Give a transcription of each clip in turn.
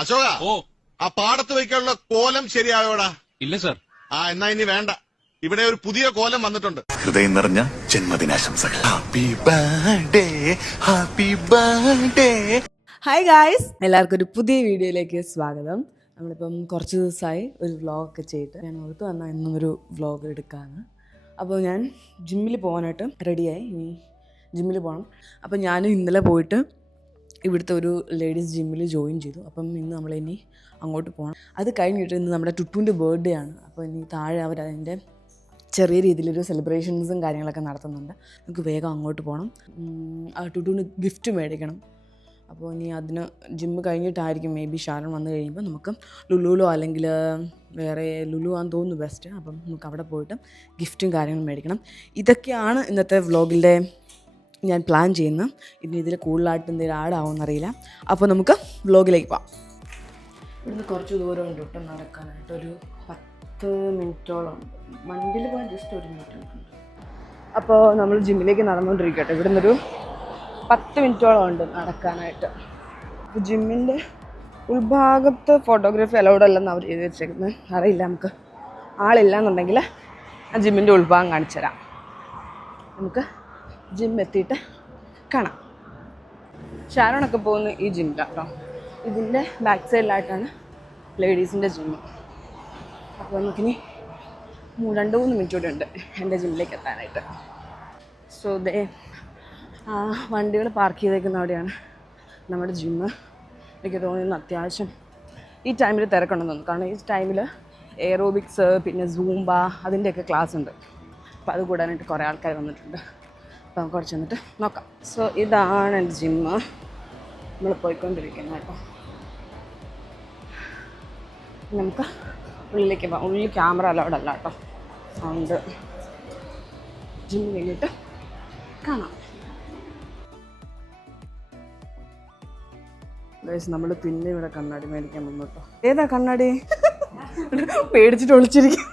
അശോക, ഓ ആ പാടത്ത് വയ്ക്കാനുള്ള കോലം ശരിയായോടാ? ഇല്ല സർ. എന്നാ ഇനി വേണ്ട. ഇവിടെ ഒരു പുതിയ കോലം വന്നിട്ടുണ്ട്. ഹൃദയം നിറഞ്ഞ ജന്മദിനാശംസകൾ. Happy birthday, happy birthday. Hi guys, എല്ലാവർക്കും ഒരു പുതിയ വീഡിയോയിലേക്ക് സ്വാഗതം. നമ്മളിപ്പം കുറച്ച് ദിവസമായി ഒരു വ്ളോഗൊക്കെ ചെയ്തിട്ട് ഞാൻ ഓർത്ത് വന്നാൽ ഇന്നും ഒരു വ്ളോഗ് എടുക്കാമെന്ന്. അപ്പോൾ ഞാൻ ജിമ്മിൽ പോകാനായിട്ട് റെഡിയായി. ഇനി ജിമ്മിൽ പോകണം. അപ്പം ഞാൻ ഇന്നലെ പോയിട്ട് ഇവിടുത്തെ ഒരു ലേഡീസ് ജിമ്മിൽ ജോയിൻ ചെയ്തു. അപ്പം ഇന്ന് നമ്മളിനി അങ്ങോട്ട് പോകണം. അത് കഴിഞ്ഞിട്ട് ഇന്ന് നമ്മുടെ ടുട്ടുവിൻ്റെ ബർത്ത്ഡേ ആണ്. അപ്പോൾ ഇനി താഴെ അവരതിൻ്റെ ചെറിയ രീതിയിലൊരു സെലിബ്രേഷൻസും കാര്യങ്ങളൊക്കെ നടത്തുന്നുണ്ട്. നമുക്ക് വേഗം അങ്ങോട്ട് പോകണം. ആ ടുട്ടുവിന് ഗിഫ്റ്റ് മേടിക്കണം. അപ്പോൾ ഇനി അതിന് ജിമ്മ് കഴിഞ്ഞിട്ടായിരിക്കും മേ ബി ഷാരൺ വന്നു കഴിയുമ്പോൾ നമുക്ക് ലുലുവിലോ അല്ലെങ്കിൽ വേറെ ലുലു ആണെന്ന് തോന്നുന്നു ബെസ്റ്റ്. അപ്പം നമുക്ക് അവിടെ പോയിട്ട് ഗിഫ്റ്റും കാര്യങ്ങളും മേടിക്കണം. ഇതൊക്കെയാണ് ഇന്നത്തെ വ്ളോഗിൻ്റെ ഞാൻ പ്ലാൻ ചെയ്യുന്നത്. ഇനി ഇതിൽ കൂടുതലായിട്ട് എന്തെങ്കിലും ആഡാവുമെന്നറിയില്ല. അപ്പോൾ നമുക്ക് വ്ളോഗിലേക്ക് പോകാം. ഇവിടുന്ന് കുറച്ച് ദൂരമുണ്ട് കേട്ടോ നടക്കാനായിട്ട്. ഒരു 10 മിനിറ്റോളം ഉണ്ട്. വണ്ടിയിൽ പോകാൻ ജസ്റ്റ് 1 മിനിറ്റ് ഉണ്ട്. അപ്പോൾ നമ്മൾ ജിമ്മിലേക്ക് നടന്നുകൊണ്ടിരിക്കട്ടെ. ഇവിടുന്നൊരു 10 മിനിറ്റോളം ഉണ്ട് നടക്കാനായിട്ട്. അപ്പോൾ ജിമ്മിൻ്റെ ഉൾഭാഗത്ത് ഫോട്ടോഗ്രാഫി അലൗഡ് അല്ലെന്ന് അവർ എഴുതി വെച്ചേക്കുന്നത്. അറിയില്ല, നമുക്ക് ആളില്ല എന്നുണ്ടെങ്കിൽ ആ ജിമ്മിൻ്റെ ഉൾഭാഗം കാണിച്ചു തരാം. നമുക്ക് ജിം എത്തിയിട്ട് കാണാം. ഷാരോണൊക്കെ പോകുന്ന ഈ ജിമ്മിലാണ് കേട്ടോ. ഇതിൻ്റെ ബാക്ക് സൈഡിലായിട്ടാണ് ലേഡീസിൻ്റെ ജിമ്മ്. അപ്പോൾ നമുക്കിനി 2-3 മിനിറ്റ് കൂടെ ഉണ്ട് എൻ്റെ ജിമ്മിലേക്ക് എത്താനായിട്ട്. സോ ദേ വണ്ടികൾ പാർക്ക് ചെയ്തേക്കുന്ന അവിടെയാണ് നമ്മുടെ ജിമ്മ്. എനിക്ക് തോന്നുന്നു അത്യാവശ്യം ഈ ടൈമിൽ തിരക്കുണ്ടെന്ന് തോന്നുന്നു. കാരണം ഈ ടൈമിൽ എയറോബിക്സ് പിന്നെ സൂംബ അതിൻ്റെയൊക്കെ ക്ലാസ് ഉണ്ട്. അപ്പോൾ അത് കൂടാനായിട്ട് കുറേ ആൾക്കാർ വന്നിട്ടുണ്ട്. അപ്പോൾ നമുക്ക് കുറച്ച് വന്നിട്ട് നോക്കാം. സോ ഇതാണ് എൻ്റെ ജിമ്മ്. നമ്മൾ പോയിക്കൊണ്ടിരിക്കുന്നത് കേട്ടോ. നമുക്ക് ഉള്ളിലേക്ക് പോകാം. ഉള്ളിൽ ക്യാമറ അലൗഡ് അല്ല കേട്ടോ. അതുകൊണ്ട് ജിമ്മ് കഴിഞ്ഞിട്ട് കാണാം. നമ്മൾ പിന്നെ ഇവിടെ കണ്ണാടി മേടിക്കാൻ വന്നു കേട്ടോ. ഏതാ കണ്ണാടി? പേടിച്ചിട്ട് ഒളിച്ചിരിക്കും.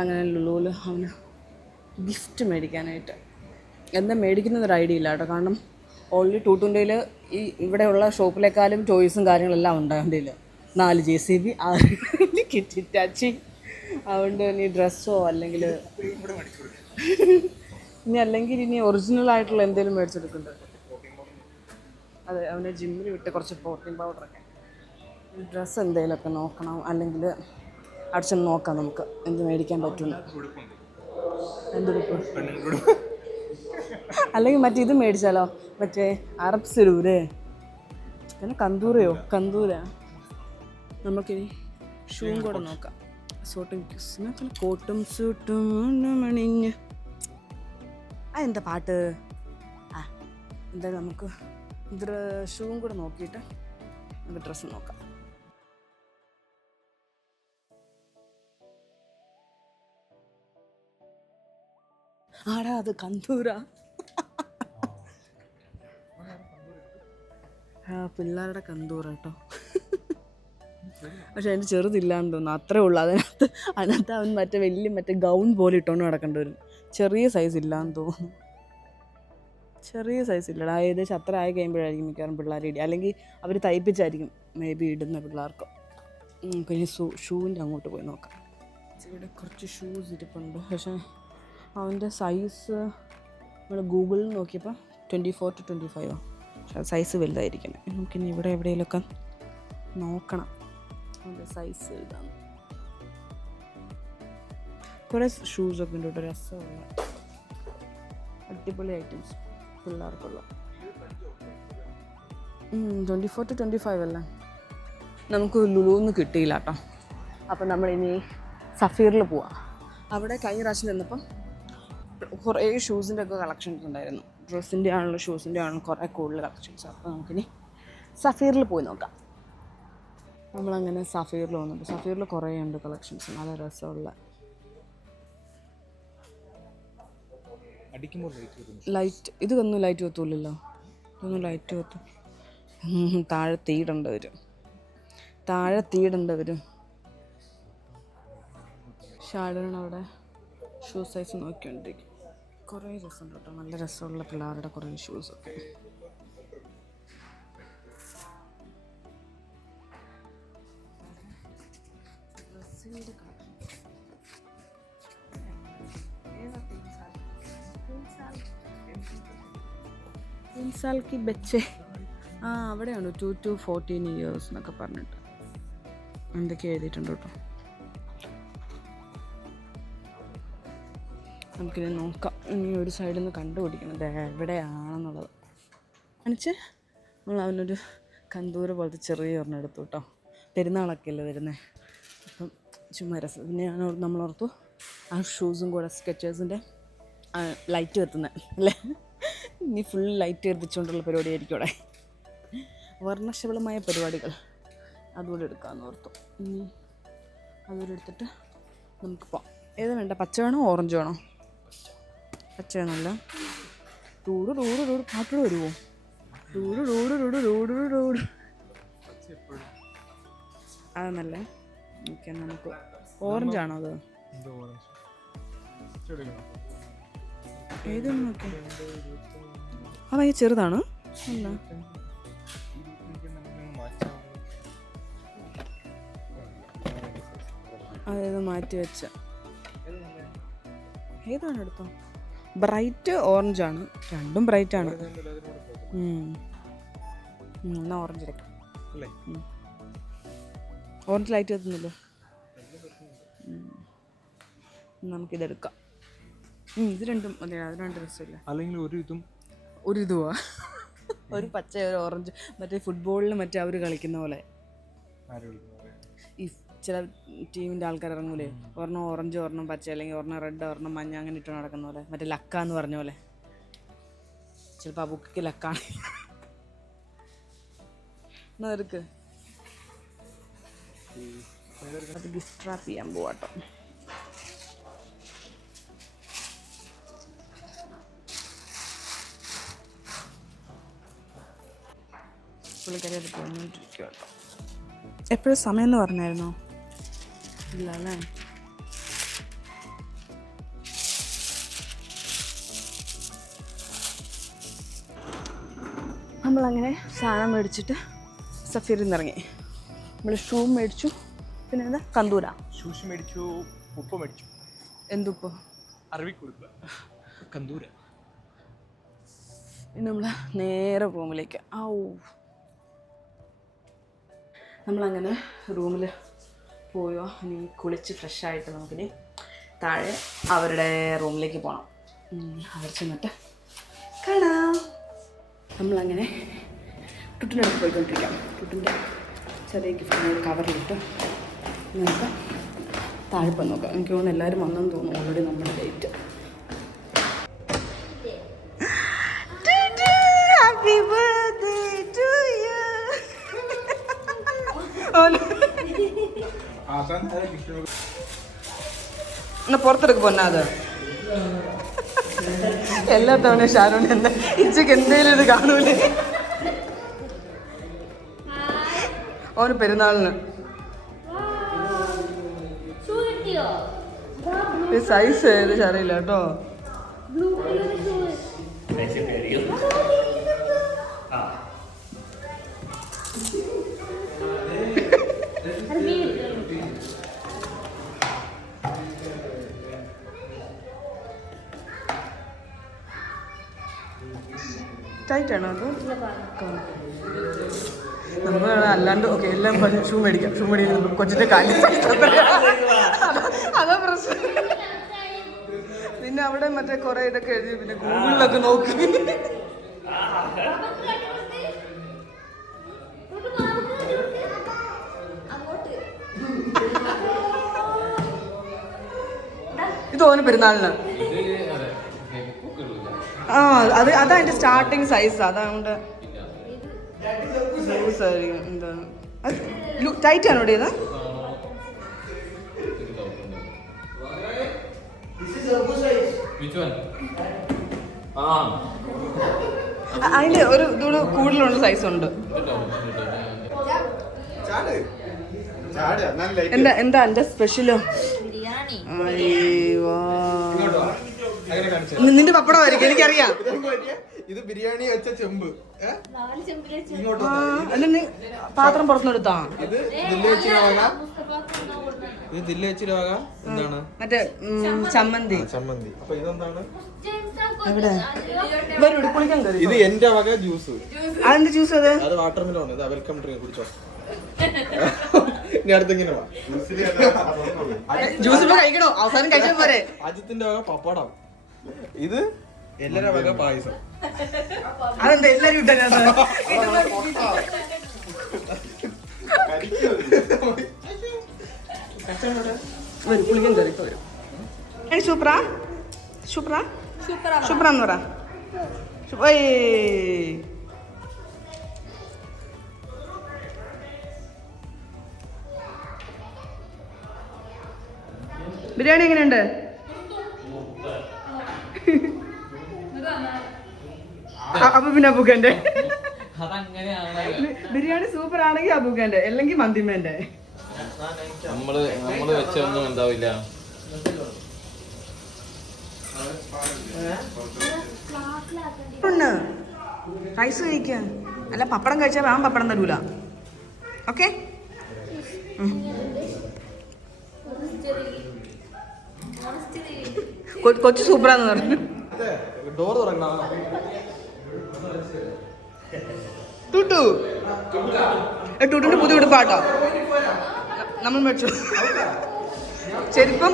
അങ്ങനെ ലുലുവിൽ അവന് ഗിഫ്റ്റ് മേടിക്കാനായിട്ട് എന്താ മേടിക്കുന്നതൊരു ഐഡിയ ഇല്ല കേട്ടോ. കാരണം ഓൾറെഡി ടൂട്ടുൻ്റെയിൽ ഈ ഇവിടെയുള്ള ഷോപ്പിലേക്കാളും ചോയ്സും കാര്യങ്ങളെല്ലാം ഉണ്ട്. അവൻ്റെ 4 JCB, 6 കിറ്റിറ്റാച്ചി. അതുകൊണ്ട് ഇനി ഡ്രസ്സോ അല്ലെങ്കിൽ ഇനി ഒറിജിനൽ ആയിട്ടുള്ള എന്തെങ്കിലും മേടിച്ചെടുക്കുന്നുണ്ട്. അതെ, അവനെ ജിമ്മിൽ വിട്ട് കുറച്ച് പ്രോട്ടീൻ പൗഡറൊക്കെ, ഡ്രസ്സ് എന്തെങ്കിലുമൊക്കെ നോക്കണം. അല്ലെങ്കിൽ അടിച്ചൊന്ന് നോക്കാം നമുക്ക് എന്ത് മേടിക്കാൻ പറ്റുമെന്ന്. എന്തുടുപ്പ് അല്ലെങ്കിൽ മറ്റേ ഇത് മേടിച്ചാലോ, മറ്റേ അറബ് സിരൂരേ പിന്നെ കന്തൂരാ. നമുക്കിനി ഷൂവും കൂടെ നോക്കാം. കോട്ടും സൂട്ടും മണിഞ്ഞ് എന്താ പാട്ട് എന്തായാലും നമുക്ക് ഷൂവും കൂടെ നോക്കിയിട്ട് നമുക്ക് ഡ്രസ്സ് നോക്കാം. ആടാ, അത് കന്തൂരാ. പിള്ളേരുടെ കന്തൂറ കേട്ടോ. പക്ഷെ അതിന് ചെറുതില്ലാന്ന് തോന്നുന്നു. അത്രേ ഉള്ളൂ. അതിനകത്ത് അവൻ മറ്റേ ഗൗൺ പോലെ ഇട്ടോണ്ട് നടക്കേണ്ടി വരും. ചെറിയ സൈസ് ഇല്ലാന്ന് തോന്നുന്നു. ചെറിയ സൈസ് ഇല്ലടാ. ഏകദേശം അത്ര ആയി കഴിയുമ്പോഴായിരിക്കും മിക്കവാറും പിള്ളേർ ഇടുക. അല്ലെങ്കിൽ അവർ തയ്പ്പിച്ചായിരിക്കും മേ ബി ഇടുന്ന പിള്ളേർക്ക്. നമുക്കിനി ഷൂവിൻ്റെ അങ്ങോട്ട് പോയി നോക്കാം. ഇവിടെ കുറച്ച് ഷൂസ് ഇരിപ്പുണ്ട്. പക്ഷേ അവൻ്റെ സൈസ് നമ്മൾ ഗൂഗിളിൽ നോക്കിയപ്പോൾ 24 to 25. പക്ഷേ സൈസ് വലുതായിരിക്കണം. നമുക്കിനി ഇവിടെ എവിടെയെങ്കിലുമൊക്കെ നോക്കണം അവൻ്റെ സൈസ് ഇതാണ്. കുറേ ഷൂസൊക്കെ ഉണ്ട് കേട്ടോ, രസമുള്ള അടിപൊളി ഐറ്റംസ് പിള്ളേർക്കുള്ള. 24 to 25 അല്ലേ. നമുക്ക് ലുലുവൊന്നും കിട്ടിയില്ല കേട്ടോ. അപ്പം നമ്മളിനി സഫീറിൽ പോവാം. അവിടെ കഴിഞ്ഞ പ്രാവശ്യം ചെന്നപ്പം കുറേ ഷൂസിൻ്റെ ഒക്കെ കളക്ഷൻസ് ഉണ്ടായിരുന്നു. ഡ്രസ്സിൻ്റെ ആണല്ലോ ഷൂസിൻ്റെ ആണല്ലോ കുറേ കൂടുതൽ കളക്ഷൻസ്. അപ്പോൾ നമുക്കിനി സഫീറിൽ പോയി നോക്കാം. നമ്മളങ്ങനെ സഫീറിൽ വന്നിട്ട് സഫീറിൽ കുറേ ഉണ്ട് കളക്ഷൻസ്, നല്ല രസമുള്ള. ലൈറ്റ് ഇതൊന്നും ലൈറ്റ് കത്തൂല്ലല്ലോ. ഇതൊന്നും ലൈറ്റ് കത്തും. താഴെ തീയിടേണ്ടി വരും. ഷാഡാണ് അവിടെ. ഷൂ സൈസ് നോക്കിക്കൊണ്ടിരിക്കും. കുറേ രസമുണ്ട് കേട്ടോ, നല്ല രസമുള്ള പിള്ളേരുടെ കുറേ ഷൂസൊക്കെ. ഇൻസാൽക്ക് ബെച്ചേ അവിടെയാണ് 2 to 14 years എന്നൊക്കെ പറഞ്ഞിട്ട് എന്തൊക്കെ എഴുതിയിട്ടുണ്ട് കേട്ടോ. നമുക്കിനി നോക്കാം. ഇനി ഒരു സൈഡിൽ നിന്ന് കണ്ടുപിടിക്കണം എവിടെയാണെന്നുള്ളത്. കാണിച്ച് നമ്മൾ അവനൊരു കന്തൂര പോലത്തെ ചെറിയ ഒരെണ്ണം എടുത്തു കേട്ടോ. പെരുന്നാളൊക്കെ അല്ലേ വരുന്നത്, അപ്പം ചുമ്മാ രസം. പിന്നെ നമ്മളോർത്തു ആ ഷൂസും കൂടെ സ്കെച്ചേഴ്സിൻ്റെ ലൈറ്റ് കത്തുന്നത് അല്ലേ, ഇനി ഫുൾ ലൈറ്റ് കത്തിച്ചുകൊണ്ടുള്ള പരിപാടിയായിരിക്കും അവിടെ. വർണ്ണശബളമായ പരിപാടികൾ അതുകൂടെ എടുക്കാമെന്ന് ഓർത്തു. ഇനി അതുകൂടെ എടുത്തിട്ട് നമുക്ക് പോകാം. ഏതാ വേണ്ട, പച്ച വേണോ ഓറഞ്ച് വേണോ? പച്ച വേണമല്ല. റൂഡ് റൂഡ് റൂഡ് പാട്ടോട് വരുമോ? റൂഡ് റൂഡ് റൂഡ് റൂഡ് റൂഡ് അതെന്നല്ലേ. ഓക്കെ, നമുക്ക് ഓറഞ്ച് ആണോ അത്? ഏതൊന്നും നോക്കി. ആ ഭയങ്കര ചെറുതാണ്. അല്ല അതേത് മാറ്റി വെച്ച ഏതാണ് എടുത്തോ? ബ്രൈറ്റ് ഓറഞ്ചാണ്, രണ്ടും ബ്രൈറ്റാണ്. എന്നാൽ ഓറഞ്ച് എടുക്കാം. ഓറഞ്ച് ലൈറ്റ് കത്തുന്നില്ലോ. നമുക്കിതെടുക്കാം. ഇത് രണ്ടും അതെ, അത് രണ്ട് രസമില്ല. അല്ലെങ്കിൽ ഒരു ഇതുവാ ഒരു പച്ച ഒരു ഓറഞ്ച്, മറ്റേ ഫുട്ബോളിൽ മറ്റേ അവർ കളിക്കുന്ന പോലെ ഈ ചില ടീമിൻ്റെ ആൾക്കാർ ഇറങ്ങൂലേ, ഒരെണ്ണം ഓറഞ്ച് ഒരെണ്ണം പച്ച, അല്ലെങ്കിൽ ഒരെണ്ണം റെഡ് ഒരെണ്ണം മഞ്ഞ, അങ്ങനെ ഇട്ട് നടക്കുന്ന പോലെ. മറ്റേ ലക്ക എന്ന് പറഞ്ഞ പോലെ. ചിലപ്പോൾ ആ ബുക്കിക്ക് ലക്കാണ്. എന്നാ എടുക്ക്, അത് ഗിഫ്റ്റ് റാപ്പ് ചെയ്യാൻ പോവാട്ടോ. പുള്ളിക്കാരി അത് പോയിക്കൊണ്ടിരിക്കും കേട്ടോ. എപ്പോഴും സമയം എന്ന് പറഞ്ഞായിരുന്നോ? ഇല്ല അല്ലേ. നമ്മളങ്ങനെ സാധനം മേടിച്ചിട്ട് സഫീറിൽ നിന്ന് ഇറങ്ങി. നമ്മൾ ഷൂ മേടിച്ചു, പിന്നെ എന്താ കന്തൂര ഷൂസ് മേടിച്ചു, ഉപ്പ് മേടിച്ചു. എന്തുപ്പ്? അറബിക്കുടുപ്പ് കന്തൂര. ഇനി നമ്മൾ നേരെ റൂമിലേക്ക്. നമ്മളങ്ങനെ റൂമിൽ പോയോ. ഇനി കുളിച്ച് ഫ്രഷായിട്ട് നമുക്കിനി താഴെ അവരുടെ റൂമിലേക്ക് പോകണം. അവിടെ ചെന്നിട്ട് കാണാം. നമ്മളങ്ങനെ ടുട്ടിൻ്റെ അടുത്ത് പോയിക്കൊണ്ടിരിക്കാം. ടുട്ടിൻ്റെ ചെറിയ ഗിഫ്റ്റ് കവറിലിട്ട് നമുക്ക് താഴെ പോയി നോക്കാം. എനിക്ക് തോന്നുന്നു എല്ലാവരും വന്നെന്ന് തോന്നുന്നു. ഓൾറെഡി നമ്മുടെ date. Happy birthday to you. എന്നാ പുറത്തെടുക്ക് പൊന്നാത്. എല്ലാ തവണയും ഷാരൂൺ എന്താ ഇച്ചക്ക് എന്തേലും ഇത് കാണൂലേ. ഓന് പെരുന്നാളിന് സൈസ് ഏത് അറിയില്ല കേട്ടോ. ടൈറ്റാണോ അത്? നമ്മൾ അല്ലാണ്ട് ഓക്കെ എല്ലാം പറഞ്ഞ് ഷൂ മേടിക്കാം. ഷൂ മേടിക്കാൻ കൊച്ചിൻ്റെ കാലി അതാ പ്രശ്നം. പിന്നെ അവിടെ മറ്റേ കുറെ ഇതൊക്കെ എഴുതി, പിന്നെ ഗൂഗിളിലൊക്കെ നോക്കി. ഇത് ഓന് പെരുന്നാളിന്. അതാ എൻ്റെ സ്റ്റാർട്ടിങ് സൈസ്. അതുകൊണ്ട് ലൂസ് ആയിരിക്കും. എന്താണ് ടൈറ്റ് ആണോ ഇവിടെ? അതിന്റെ ഒരു ഇതോട് കൂടുതലുള്ള സൈസ് ഉണ്ട്. എന്താ എന്റെ സ്പെഷ്യലോ? നിന്റെ പപ്പടമായിരിക്കും എനിക്കറിയാം. ഇത് ബിരിയാണി വെച്ച ചെമ്പ്. പാത്രം പുറത്തുനിന്നെടുത്താ ഇത് ദില്ല് വെച്ചിട്ട് ഇത് ദില്ല് വെച്ചിട്ട് എന്താണ് മറ്റേ ചമ്മന്തി. ചമ്മന്തി. അപ്പൊ ഇതെന്താണ്? എവിടെ വരൂടെ കുളിക്കാൻ കയറി. ഇത് എന്റെ വക ജ്യൂസ്. അതെന്ത് ജ്യൂസ്? അത് വാട്ടർ മെലോൺ. ഇത് വെൽക്കം ഡ്രിങ്ക് കുടിച്ചോ. ഇനി അടുത്തിങ്ങനെ വാ. ജ്യൂസ് ഇപ്പൊ കഴിക്കണോ? അവസാനം കഴിച്ചാൽ പോരെ. അജിത്തിന്റെ വക പപ്പടം. ഇത് എല്ലാരുടെ വക പായസം. അതെന്താ എല്ലാരും ഇട്ടല്ലോ? വരും കുളിക്കാൻ കയറി വരും. സൂപ്പറാ സൂപ്പറാ സൂപ്പറാന്ന് പറ. ബിരിയാണി എങ്ങനെയുണ്ട്? അപ്പൊ പിന്നെ അബൂഖന്റെ ബിരിയാണി സൂപ്പർ ആണെങ്കിൽ അബൂഖന്റെ, അല്ലെങ്കിൽ മന്തിമേന്റെ. നമ്മള് വെച്ചൊന്നും ഉണ്ടാവില്ല. റൈസ് കഴിക്കാൻ അല്ല, പപ്പടം കഴിച്ചാൽ ഞാൻ പപ്പടം തരൂല. ഓക്കെ കൊച്ചു സൂപ്പറാന്ന് പറഞ്ഞു. ഡോർ തുറക്കണം. ടൂട്ടു ടൂട്ടിന്റെ പുതിയ ഉടുപ്പാട്ടോ നമ്മൾ മേടിച്ചു. ചെരുപ്പം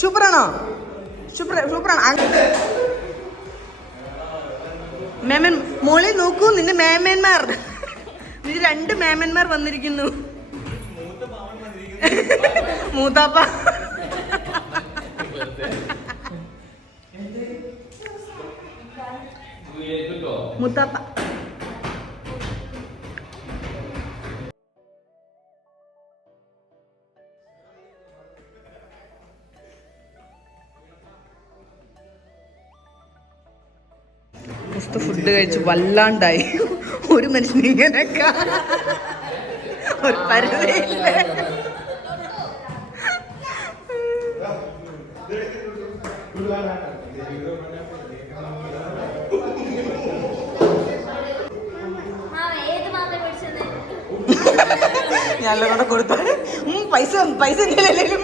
സൂപ്പറാണോ? സൂപ്പറാണ്. മേമൻ മോളെ നോക്കൂ, നിന്റെ മേമന്മാർ, നിന്റെ 2 മേമന്മാർ വന്നിരിക്കുന്നു. മൂത്താപ്പ മുത്താപ്പ. ഫുഡ് കഴിച്ച് വല്ലാണ്ടായി. ഒരു മനുഷ്യൻ ഇങ്ങനെയൊക്കെ ഒരു പരിധിയില്ല. ഞാനെല്ലാം കൊണ്ട് കൊടുത്തു. പൈസ എന്തെങ്കിലും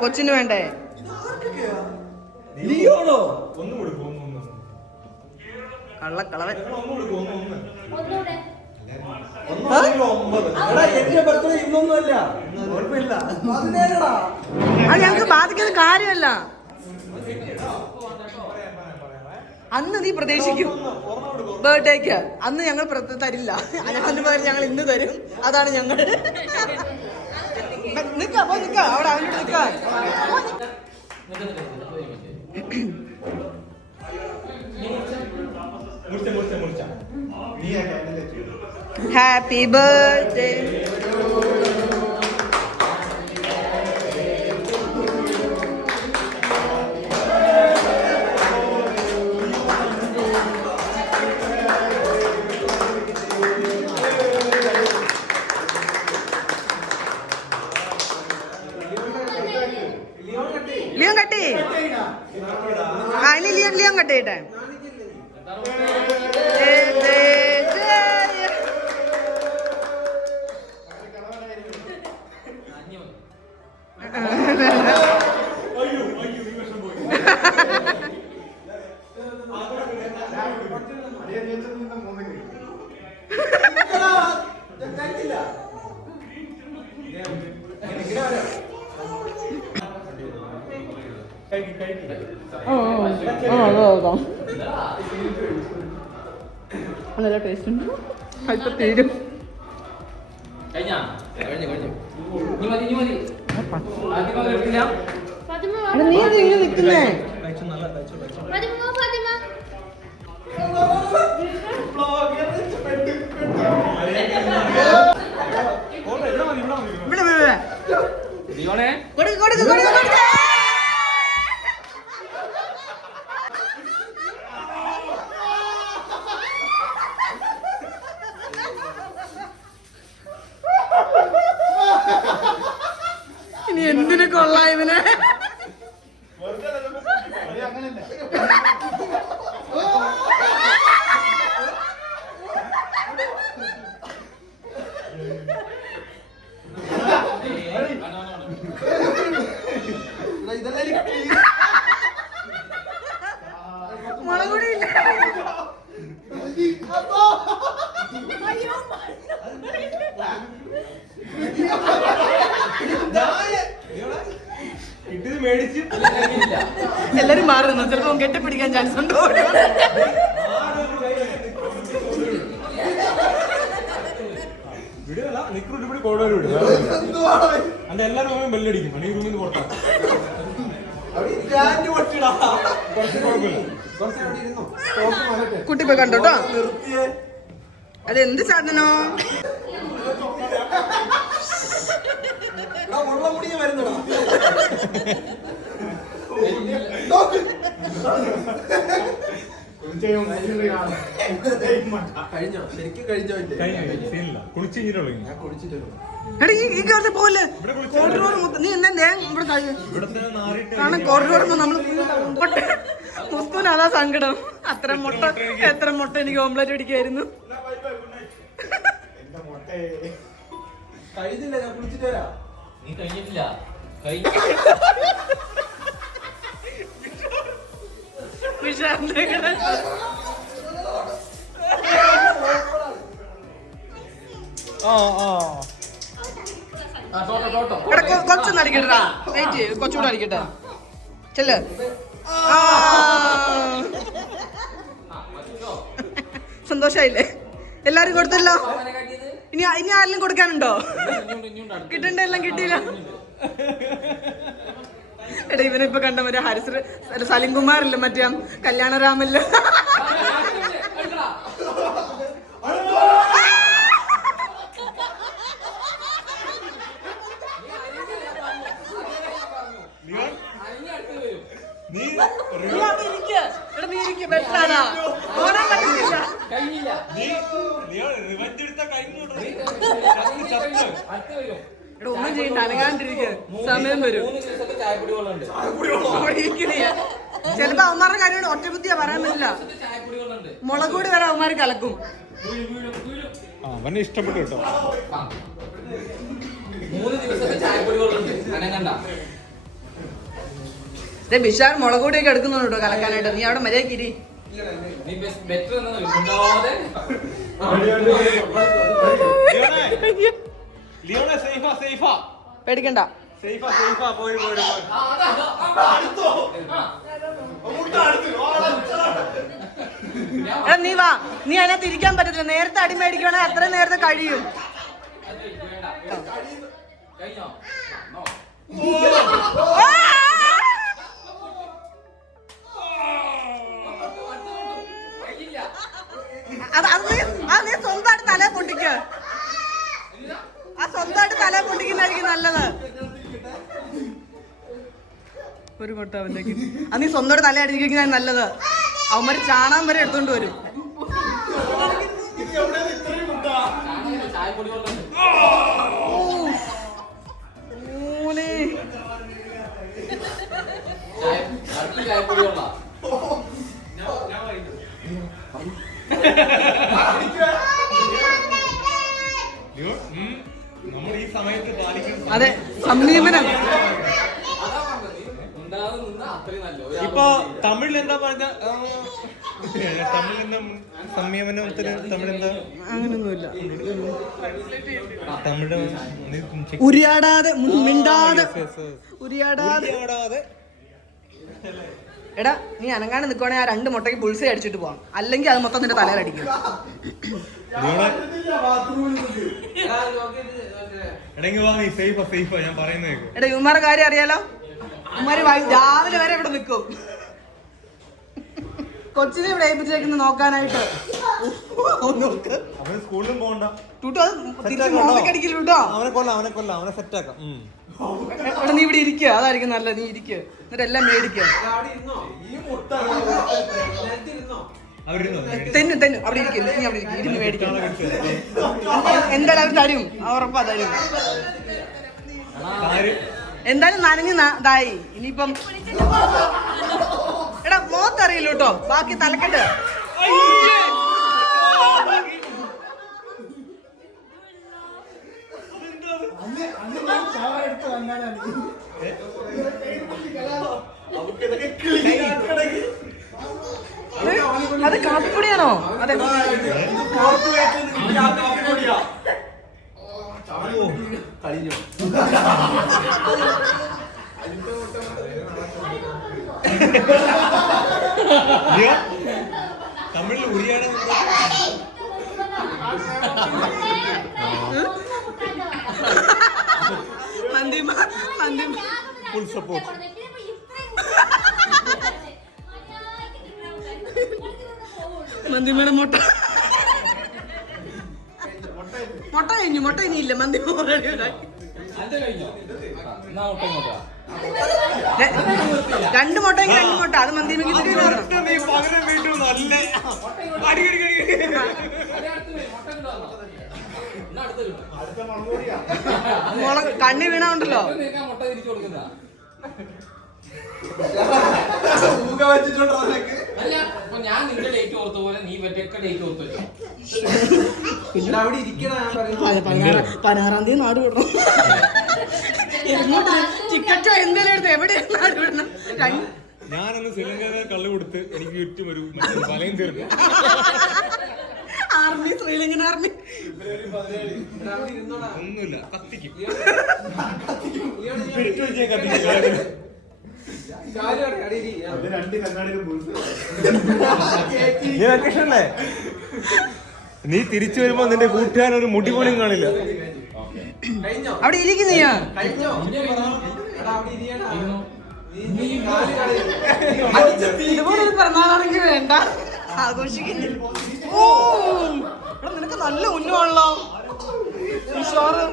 കൊച്ചിന് വേണ്ടേ? കള്ളക്കളവൻ. അത് ഞങ്ങക്ക് ബാധിക്കുന്ന കാര്യമല്ല. അന്ന് നീ പ്രതീക്ഷിക്കും ബർത്ത്ഡേക്ക്. അന്ന് ഞങ്ങൾ തരില്ല. അതിന് പകരം ഞങ്ങൾ ഇന്ന് തരും. അതാണ് ഞങ്ങൾ. നിക്ക അവിടെ അവനോട് നിക്ക. Happy birthday. ലിയോൺ കട്ടി. അതിന് ലിയോൺ കട്ടിട്ടെ. നല്ല ടേസ്റ്റ് ഉണ്ട്. ഇപ്പൊ തീരും. നീ ഇങ്ങനെ നിൽക്കുന്നേ ഇനി എന്തിനു കൊള്ളാം ഇവനെ. മുളകുടിയില്ല. എല്ലാരും മാറുന്നു. ചിലപ്പോ കെട്ടിപ്പിടിക്കാൻ ചാൻസ് ഉണ്ടോ? എല്ലാരും ബെല്ലടിക്കും ഈ റൂമിൽ പുറത്താ കുട്ടി പോയി കണ്ടോട്ടോ. അതെന്ത് സാധനോ? നീ എന്താ കാരണം കോറിഡോർ നമ്മള് മുസ്കൂൻ അതാ സങ്കടം. എത്ര മുട്ട എനിക്ക് ഓംലെറ്റ് പിടിക്കായിരുന്നു. കഴിഞ്ഞില്ല, ഞാൻ കുളിച്ചിട്ട് വരാം. നീ കഴിഞ്ഞിട്ടില്ല. കൊച്ചൊന്നും അടിക്കട്ടാ. വെയിറ്റ് കൊച്ചുകൂടെ അടിക്കട്ടെ. ചെല്ല്. സന്തോഷായില്ലേ? എല്ലാരും കൊടുത്തല്ലോ. ഇനി ആരെങ്കിലും കൊടുക്കാനുണ്ടോ? കിട്ടണ്ട എല്ലാം കിട്ടിയില്ല. എടാ ഇവനിപ്പൊ കണ്ട മറ്റേ ഹരിശ്രീ സലിംകുമാറില്ല മറ്റേ കല്യാണരാമല്ല. ഒന്നും ചെയ്യണ്ട, അനങ്ങാണ്ടിരിക്കുക. സമയം വരും. ചിലപ്പോ അവന്മാരുടെ കാര്യം ഒറ്റ ബുദ്ധിയാ പറയാൻ പറ്റില്ല. മുളക് കൂടി വരെ അവന്മാര് കലക്കും. അവനെ ഇഷ്ടപ്പെട്ടു കേട്ടോ. 3 ദിവസത്തെ ചായപ്പൊടികളുണ്ട് അനങ്ങണ്ട. ബിഷാർ മുളക് കൂടിയൊക്കെ എടുക്കുന്നുണ്ട് കേട്ടോ കലക്കാനായിട്ട്. നീ അവിടെ മര്യാദക്കിരി. പേടിക്കണ്ട. എടാ നീ വാ. നീ അതിനകത്ത് ഇരിക്കാൻ പറ്റത്തില്ല. നേരത്തെ അടി മേടിക്കുകയാണെങ്കിൽ അത്രയും നേരത്തെ കഴിയും. അത് നീ സ്വന്തമായിട്ട് തലേ പൊട്ടിക്ക്. ആ സ്വന്തമായിട്ട് തലേ പൊട്ടിക്കുന്നതായിരിക്കും നല്ലത്. ഒരു കൊട്ട അവൻ്റെക്ക് അത് നീ സ്വന്തമായിട്ട് തല അടിക്കുന്നതായിരിക്കും നല്ലത്. അവന്മാര് ചാണാൻ വരെ എടുത്തോണ്ട് വരും. അതെ സംയമനം. ഇപ്പൊ തമിഴിൽ എന്താ പറഞ്ഞ തമിഴ് സംയമനത്തിന് തമിഴെന്താ? അങ്ങനൊന്നുമില്ല. തമിഴ് ഉരിയാടാതെ മിണ്ടാതെ ഉരിയാടാതെ. എടാ നീ അനങ്ങാണ്ട് നിൽക്കുവാണെങ്കിൽ ആ 2 മുട്ടയ്ക്ക് പുൾസേ അടിച്ചിട്ട് പോവാം. അല്ലെങ്കിൽ അത് മൊത്തം നിന്റെ തലയിലടിക്കും. എടങ്ങി വാ, നീ സേഫാ ഞാൻ പറയുന്നത് കേക്ക്. എടാ ഇവന്മാരുടെ കാര്യം അറിയാലോ, ഇവന്മാര് രാവിലെ വരെ ഇവിടെ നിൽക്കും കൊച്ചിനെ ഇവിടെ ഏൽപ്പിച്ചേക്കുന്ന നോക്കാനായിട്ട്. നോക്ക് അവന് സ്കൂളിലും പോകണ്ട. ടൂട്ടോ അടിക്കില്ല കേട്ടോ. അവനെ സെറ്റാക്കാം. എടാ നീ ഇവിടെ ഇരിക്കുക, അതായിരിക്കും നല്ല. നീ ഇരിക്കുക, എന്നിട്ട് എല്ലാം മേടിക്കുക. തെന്നു അവിടെ ഇരിക്കും, നീ അവിടെ ഇരിക്കും, ഇരുന്ന് മേടിക്കും. എന്തായാലും അവർ തരും, ഉറപ്പാ തരും. എന്തായാലും നനഞ്ഞ് ഇതായി. ഇനിയിപ്പം എടാ മോത്തറിയില്ല കേട്ടോ, ബാക്കി തലക്കെട്ട്. അത് കാപ്പിപ്പൊടിയാണോ? അതെ തമിഴിൽ ഉരിയാണ്. Full support. മന്തിമയുടെ മുട്ട കഴിഞ്ഞു. മുട്ട ഇനിയില്ല. മന്തി രണ്ട് മുട്ടയെങ്കിൽ രണ്ട് മുട്ട. അത് മന്തി മുളക് കണ്ണി വീണുണ്ടല്ലോ. ഞാൻ നിന്റെ ഡേറ്റ് ഓർത്ത പോലെ നീ മറ്റൊക്കെ ഡേറ്റ് ഓർത്ത് വെച്ചോ. 16-ാം തീയതി നാട് വിടണം. ടിക്കറ്റോ എന്തെങ്കിലും എടുത്ത് എവിടെയാണ് നാട് വിടണം? ഞാനൊന്ന് ശ്രീലങ്ക കള്ളു കൊടുത്ത് എനിക്ക് ചുറ്റും ഒരു വലയം തീർന്നു. Army, Sri Lankan army. ഒന്നുമില്ല, കത്തിക്കും. നീ തിരിച്ചു വരുമ്പോ നിന്റെ കൂട്ടുകാരൻ ഒരു മുടി പോലും കാണില്ല. അവിടെ ഇരിക്കും. നീയാ ഇതുപോലെ പിറന്നാളാണെങ്കിൽ വേണ്ട, ആഘോഷിക്കുന്നില്ല. ഓ നിനക്ക് നല്ല ഉന്നമുള്ളോ ഉഷാറ്.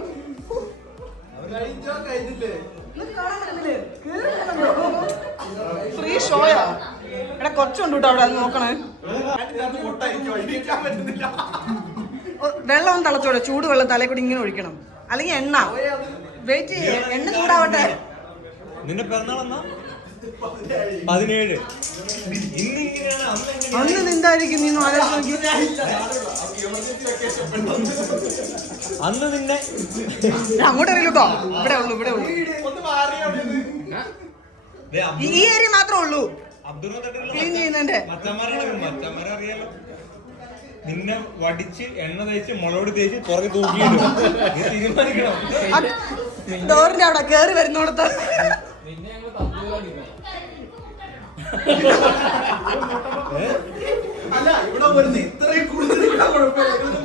ഫ്രീ ഷോയാ. എടാ കൊച്ചുണ്ട് കേട്ടോ അവിടെ, അത് നോക്കണേ. വെള്ളം തിളച്ചോടെ, ചൂട് വെള്ളം തലയിൽ കൂടി ഇങ്ങനെ ഒഴിക്കണം. അല്ലെങ്കിൽ എണ്ണ വെയിറ്റ് ചെയ്യ, എണ്ണ ചൂടാവട്ടെ. നിന്റെ പിറന്നാളെന്നാ 17. അന്ന് നിന്തായിരിക്കും. നീ ആലോചിച്ച് നോക്കി. അന്ന് നിന്നെ അങ്ങോട്ട് അറിയില്ലോ. ഇവിടെ ഉള്ളു, ഇവിടെ ഉള്ളു. ഈ ഏരിയ മാത്രമേ ഉള്ളൂ ക്ലീൻ ചെയ്യുന്നതിന്റെ. മച്ചന്മാരറിയാലോ. നിന്നെ വടിച്ച് എണ്ണ തേച്ച് മുളക് തേച്ച് പുറകെ തൂക്കിയിടും. തീരുമാനിക്കണം. ഡോറിന്റെ അവിടെ കേറി വരുന്നോടത്ത് നിന്നെ ഞങ്ങൾ തപ്പുകാടില്ല. അല്ല ഇവിടെ വരുന്ന ഇത്രയും കൂടുതൽ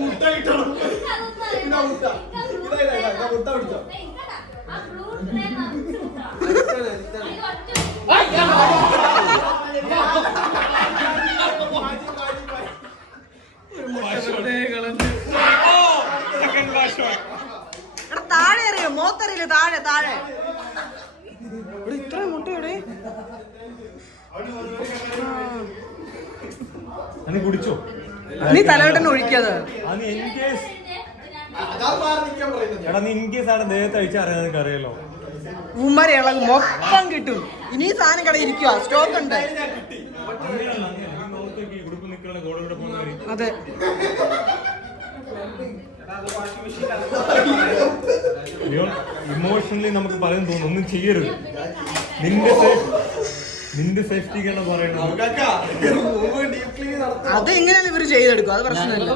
മുട്ട കിട്ടണം. മുട്ട പിടിച്ചോ. താഴെ അറിയോ? മോത്തറിയില്ല. താഴെ താഴെ ഇവിടെ ഇത്രയും മുട്ട. ഇവിടെ നീ കുടിച്ചോ? നീ തലവട്ടന്നെ ഒഴിക്കാതെ. എടാ നീ ഇൻകേസ് അവിടെ ദേഹത്ത് അഴിച്ചാൽ അറിയാൻ നിനക്ക് അറിയാലോ. ഉമ്മരെ ഇളകും മൊത്തം കിട്ടും. ഇനി സാധനം കട ഇരിക്കുക, സ്റ്റോക്ക് ഉണ്ട്. അതെ ഇമോഷണലി നമുക്ക് പറയാൻ തോന്നുന്നു. ഒന്നും ചെയ്യരുത്. നിന്റെ സേഫ്റ്റിക്കാണ് പറയണത്. അത് എങ്ങനെയാണ് ഇവര് ചെയ്തെടുക്കും, അത് പ്രശ്നമല്ല.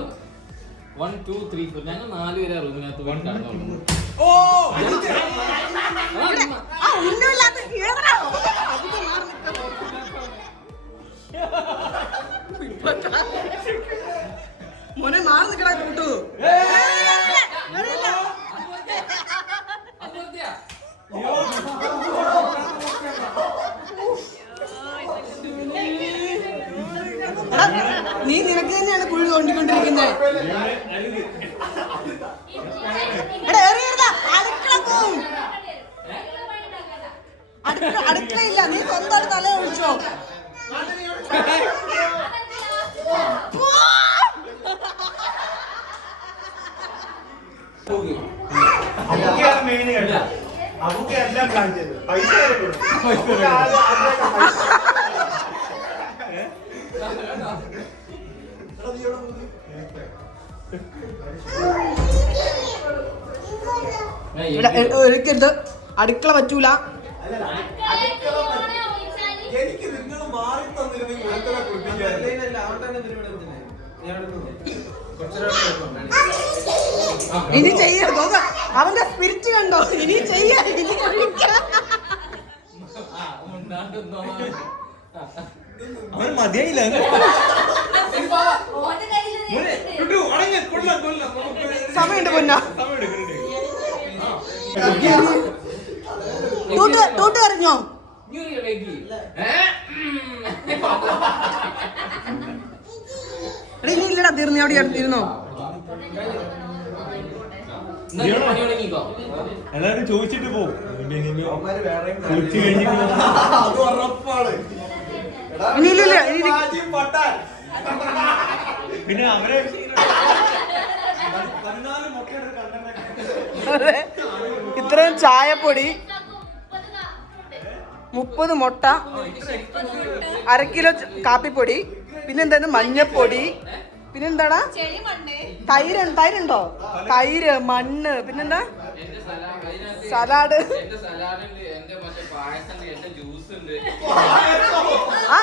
1 2 3 4 ഞങ്ങൾ 4 പേരാ റൂമിനകത്ത് പോയി കിടന്നു. മോനെ മാറി നിൽക്കടാ കൂട്ടു. നീ നിനക്ക് തന്നെയാണ് കുഴി തോണ്ടിക്കൊണ്ടിരിക്കുന്നത്. അടുക്കളയില്ല, നീ സ്വന്തം തല ഒഴിച്ചോ. ഒരിക്കരുത്, അടുക്കള പറ്റൂല. ഇനി ചെയ്യ, അവന്റെ സ്പിരിറ്റ് കണ്ടോ? ഇനി ചെയ്യ, ഇനി അവൻ മതിയായില്ല. സമയമുണ്ട് പൊന്ന. തൂട്ട് എറിഞ്ഞോ? ഇനി ഇല്ലടാ, തീർന്നു. അവിടെ ഇരുന്നോ? എല്ലാരും ചോദിച്ചിട്ട് പോകും. പിന്നെ അവരെ ഇത്രയും ചായപ്പൊടി, 30 മുട്ട, 1/2 കിലോ കാപ്പിപ്പൊടി, പിന്നെന്താ മഞ്ഞപ്പൊടി, പിന്നെന്താടാ തൈരുണ്ടോ? തൈര്, മണ്ണ്, പിന്നെന്താ സലാഡ്. ആ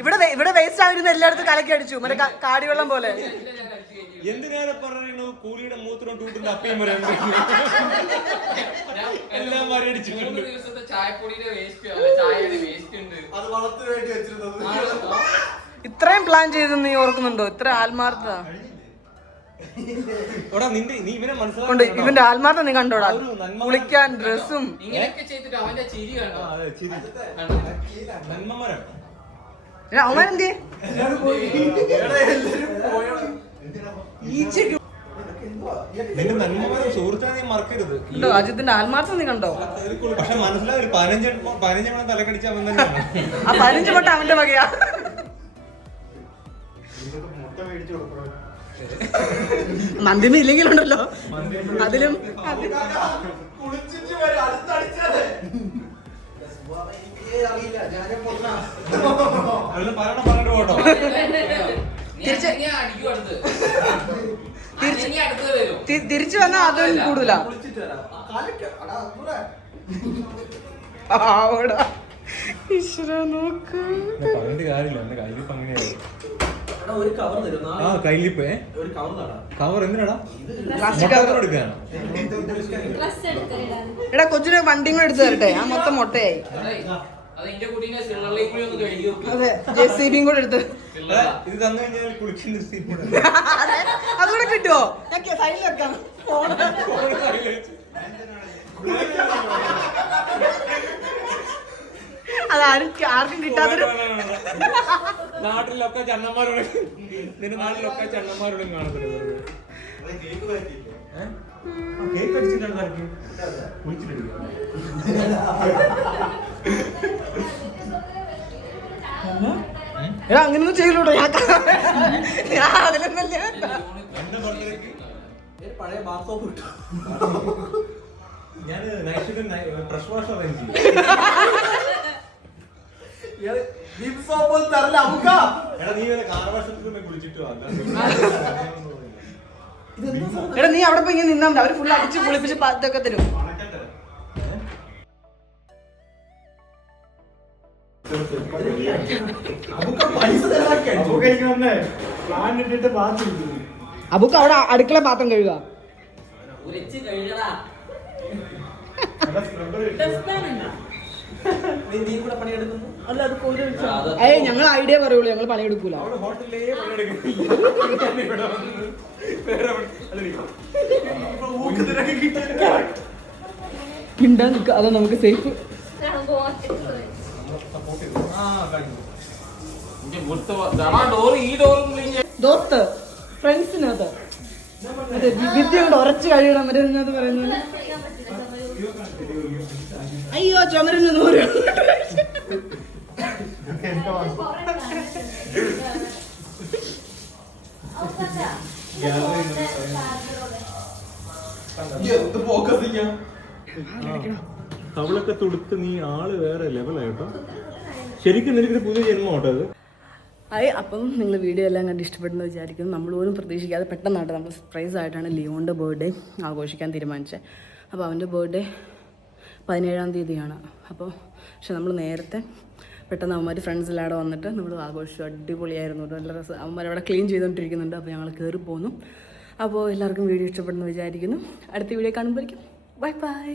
ഇവിടെ വേസ്റ്റ് ആയിരുന്നു, എല്ലായിടത്തും കലക്കി അടിച്ചു, മറ്റേ കാടിവെള്ളം പോലെ. എന്തിനേറെ പറയണു, കൂലിയുടെ മൂത്രം ടൂട്ടിന്റെ അപ്പയും വരെ എല്ലാം മറിയടിച്ചിട്ടുണ്ട്. ഇത്രയും പ്ലാൻ ചെയ്ത് നീ ഓർക്കുന്നുണ്ടോ? ഇത്ര ആത്മാർത്ഥത നീ ഇവനെ മനസ്സിലാക്കുന്നുണ്ടോ? ഇവന്റെ ആത്മാർത്ഥത നീ കണ്ടോടാ. കുളിക്കാൻ ഡ്രസ്സും അവനെന്തേ നിന്റെ നന്മമാരും സുഹൃത്തിനെ മറക്കരുത്. അജിത്തിന്റെ ആത്മാർത്ഥത നീ കണ്ടോ? പക്ഷെ മനസ്സിലായി, 15 തലക്കടിച്ച അവൻ തന്നെയാണ്. ആ 15 വട്ടം അവന്റെ വകയാ. മന്തിമ ഇല്ലെങ്കിലുണ്ടല്ലോ അതിലും. തിരിച്ചു വന്നാ അതും കൂടുതല. നോക്ക്, പറഞ്ഞിട്ട് കാര്യമില്ല. എന്റെ കയ്യിലിപ്പ് അങ്ങനെയായിരുന്നു. കയ്യിലിപ്പ് കവർ എന്തിനാടാ? എടുക്കാനോ? എടാ കൊച്ചിന് വണ്ടിയും കൂടെ എടുത്തു തരട്ടെ. ആ മൊത്തം മുട്ടയായി. അതെ, JCB കൂടെ എടുത്ത് ഇത് തന്നു കഴിഞ്ഞാൽ കുളിക്കുന്ന അതുകൂടെ കിട്ടുവോ? ഞാൻ സൈഡിൽ വെക്കാം. ആർക്കും കിട്ടാത്തൊരു നാട്ടിലൊക്കെ ചണ്ണന്മാരോട്, നിന്റെ നാട്ടിലൊക്കെ ചണ്ണന്മാരോടും കാണത്തില്ല. കേക്ക് അടിച്ചിട്ടാണ് കുളിച്ചിട്ടില്ല. എടാ അങ്ങനെയൊന്നും ചെയ്യലൂട്ടോ. ഞാൻ അതിലൊന്നല്ല. എന്റെ ബർത്ത്ഡേക്ക് പഴയ ബാത്ത് കിട്ടും. ഞാൻ ഫ്രഷ് വാഷ് അറേഞ്ച് ചെയ്യും. എടാ നീ കാർ വാഷത്തിൽ കുളിച്ചിട്ട് എടാ നീ അവിടെ പോയി ഇങ്ങനെ നിന്നാ മതി. അവര് ഫുൾ അടിച്ച് കുളിപ്പിച്ച് ഇതൊക്കെ തരും. അബുക്ക് അവിടെ അടുക്കള പാത്രം കഴുകുക. ഏയ് ഞങ്ങൾ ഐഡിയ പറയുള്ളൂ, ഞങ്ങൾ പണിയെടുക്കൂല. മിണ്ടാ നിൽക്കുക, അതാ നമുക്ക് സേഫ്. ദോസ്ത് ഫ്രണ്ട്സിനകത്ത് മറ്റേ വിദ്യ കൊണ്ട് ഉറച്ച് കഴിയണം മറ്റേ ഇതിനകത്ത് പറയുന്നത്. അയ്യോ ചുമരന് ദൂരം. തവളൊക്കെ തൊടുത്ത് നീ ആള് വേറെ ലെവലായിട്ടോ. ശരിക്കും നിനക്കൊരു പുതിയ ജന്മം കേട്ടോ അത്. അപ്പം നിങ്ങൾ വീഡിയോ എല്ലാം കണ്ട് ഇഷ്ടപ്പെടുന്നു വിചാരിക്കുന്നു. നമ്മൾ പോലും പ്രതീക്ഷിക്കാതെ പെട്ടെന്നായിട്ട് നമ്മൾ സർപ്രൈസ് ആയിട്ടാണ് ലിയോൻ്റെ ബർത്ത്ഡേ ആഘോഷിക്കാൻ തീരുമാനിച്ചത്. അപ്പോൾ അവൻ്റെ ബർത്ത്ഡേ 17-ാം തീയതിയാണ്. അപ്പോൾ പക്ഷെ നമ്മൾ നേരത്തെ പെട്ടെന്ന് അവന്മാർ ഫ്രണ്ട്സ് എല്ലാം അവിടെ വന്നിട്ട് നമ്മൾ ആഘോഷിച്ചു. അടിപൊളിയായിരുന്നു, നല്ല രസം. അവന്മാരവിടെ ക്ലീൻ ചെയ്തുകൊണ്ടിരിക്കുന്നുണ്ട്. അപ്പോൾ ഞങ്ങൾ കയറി പോന്നു. അപ്പോൾ എല്ലാവർക്കും വീഡിയോ ഇഷ്ടപ്പെടുന്നു വിചാരിക്കുന്നു. അടുത്ത വീഡിയോ കാണുമ്പോഴേക്കും ബൈ ബൈ.